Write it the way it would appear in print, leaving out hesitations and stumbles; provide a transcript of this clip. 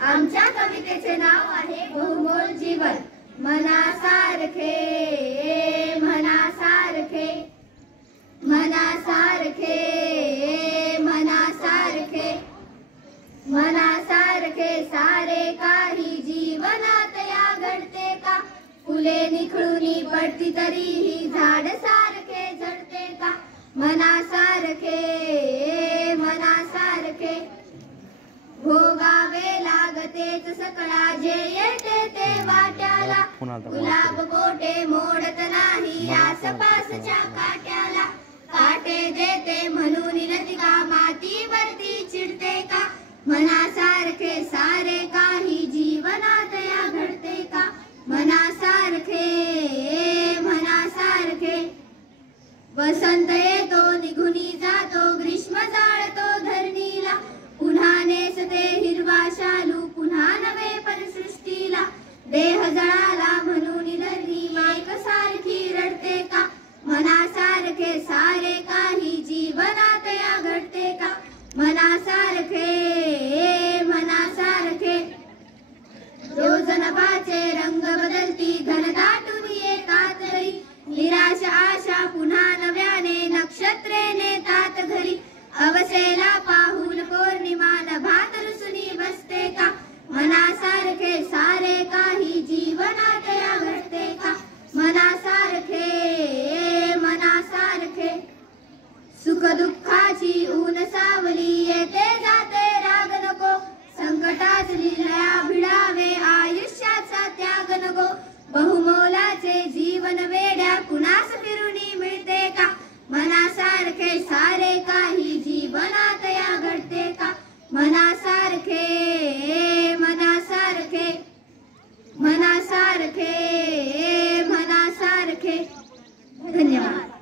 आमच्या कवितेचे नाव आहे बहुमोल जीवन। मनासारखे मनासारखे मनासारखे मनासारखे मनासारखे सारे काही जीवनात या घडते का? फुले निखळून पडती तरीही झाड सारखे झडते का? मनासारखे मनासारखे भोगावे लागतेच सकळा जे येते ते वाट्याला। गुलाब बोटे मोडत नाही आसपासच्या काट्याला। काटे देते म्हणून लतिका मातीवरती चिडते का? मनासारखे सारे काही जीवनात या घडते का? मनासारखे मनासारखे वसंत येतो निघूनी जातो ग्रीष्म जाळतो धरणीला। पुन्हा नेसते हिरवा शालू पुन्हा नवे परसृष्टीला। देह जळाला म्हणून धरणी मायक सारखी रडते का? मनासारखे सारे काही जीवनात या घडते का? मनासारखे मनासारखे रोज नभाचे रंग बदलती धन दाटून येतात घरी। निराश आशा पुन्हा नव्याने नक्षत्रे नेतात घरी। अवसेला पाहून पौर्णिमा नभात रुसुनी बसते का? मनासारखे सारे काही जीवनात या घडते का? मनासारखे मनासारखे सुख दुःखाची ऊन सावली येते जाते राग नको। संकटात लया भिडावे आयुष्याचा त्याग नको। बहुमोलाचे जीवन वेड्या कुणास फिरुनी मिळते का? मनासारखे सारे काही जीवनात या घडते का? मनासारखे मनासारखे मनासारखे मनासारखे। धन्यवाद।